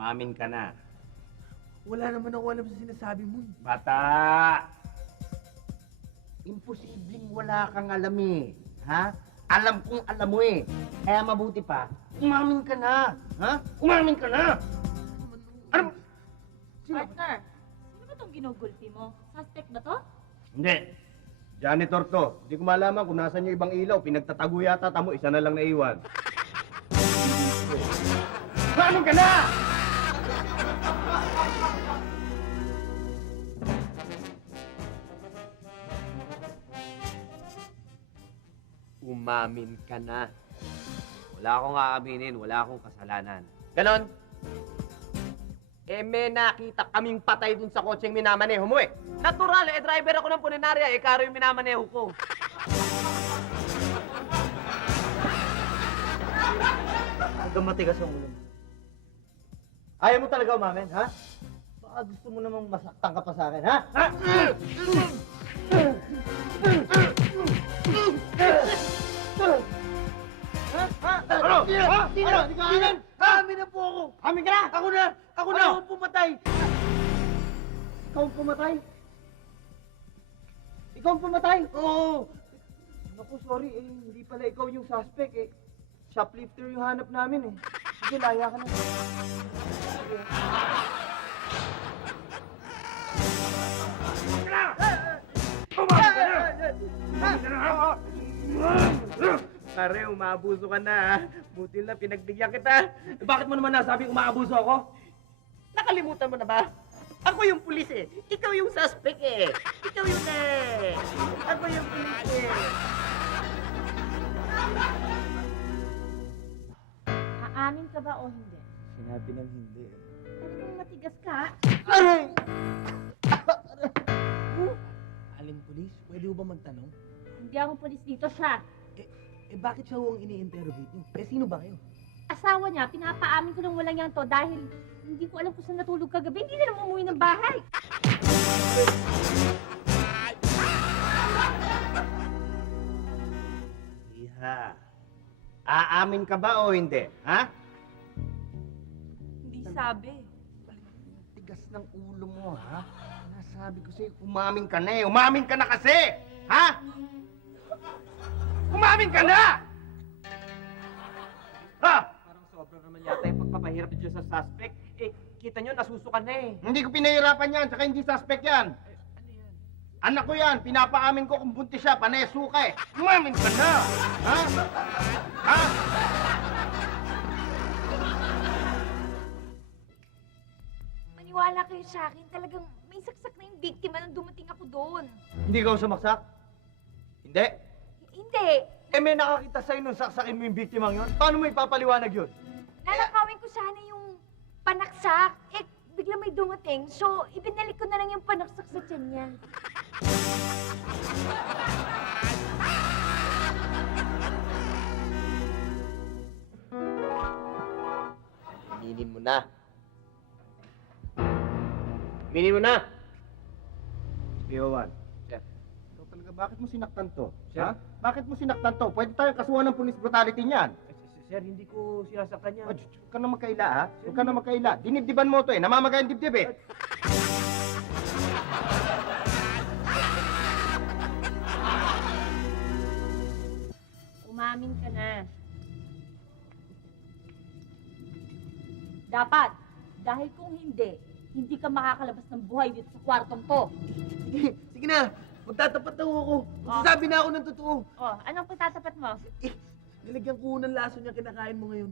Umamin ka na. Wala naman ako alam sa sinasabi mo. Bata! Imposibleng wala kang alam eh. Ha? Alam kong alam mo eh. Kaya mabuti pa, umamin ka na. Ha? Umamin ka na! Ano? Partner, sino ba itong ginugulpi mo? Suspect ba to? Hindi. Janitor to. Hindi ko malaman kung nasan yung ibang ilaw. Pinagtatago yata, tamo, isa na lang naiwan. Umamin ka na! Umamin ka na. Wala akong aaminin, wala akong kasalanan. Ganon? May nakita kaming patay dun sa kotseng minamaneho mo eh. Natural driver ako ng puninarya karo yung minamaneho ko. Hanggang matigas ang ulo mo. Ayaw mo talaga umamin, ha? Baka gusto mo namang masaktan ka pa sa akin, ha? Ha? Ano? Ha? Sino? Di ka amin? Amin na po ako! Amin ka na! Ako na! Ako na! Ano? Ako ang pumatay! Ikaw ang pumatay? Ikaw ang pumatay? Oo! Naku, sorry. Hindi pala ikaw yung suspect eh. Shoplifter yung hanap namin eh. Sige, laya ka na. Pare, umaabuso ka na ha. Buti na pinagbigyan kita. Bakit mo naman nasabing umaabuso ako? Nakalimutan mo na ba? Ako yung pulis eh. Ikaw yung suspect eh. Ikaw yun eh. Ako yung pulis eh. Aamin ka ba o hindi? Sinabi ng hindi. Talagang matigas ka. Aray! Aling pulis, pwede mo ba magtanong? Hindi ako pulis dito siya. Bakit siya ang ini-interrogate niyo? Sino ba kayo? Asawa niya, pinapaamin ko ng walang yan to dahil hindi ko alam kung saan natulog kagabi. Hindi na naman umuwi ng bahay. Iha, aamin ka ba o hindi? Ha? Hindi sabi. Tigas ng ulo mo, ha? Nasabi ko sa'yo, umamin ka na eh. Umamin ka na kasi! Ha? Umamin ka na! Ha? Parang sobra naman yata yung pagpapahirap niyo sa suspect. Kita niyo, nasusukan na eh. Hindi ko pinahirapan yan, tsaka hindi suspect yan. Ano yan? Anak ko yan, pinapaamin ko kung buntis siya, panay suka eh. Umamin ka na! Ha? Ha? Maniwala kayo sa akin. Talagang may saksak na yung biktima nang dumating ako doon. Hindi ka sumaksak? Hindi? Hindi. May nakakita sa'yo nung saksakin mo yung biktimang yun? Paano mo ipapaliwanag yun? Lalakawin ko sana yung panaksak. Bigla may dumating. So, ibinalik ko na lang yung panaksak sa tiyan niya. Aminin mo na. Aminin mo na! Iwan. Sir. Ikaw talaga, bakit mo sinaktan to? Sir? Ha? Bakit mo sinaktan to? Pwede tayong kasuhan ng police brutality niyan. Sir, hindi ko sinasaktan niya. Huwag ka na magkaila, ha? Huwag ka na magkaila. Dinibdiban mo to eh. Namamagay ang dibdib eh. Umamin ka na. Dapat. Dahil kung hindi, hindi ka makakalabas ng buhay dito sa kwartong to. Sige, sige na. Magtatapat na ako. Magsasabi na ako ng totoo. Oh, anong pagtatapat mo? Nilagyan ko ng laso niya kinakain mo ngayon.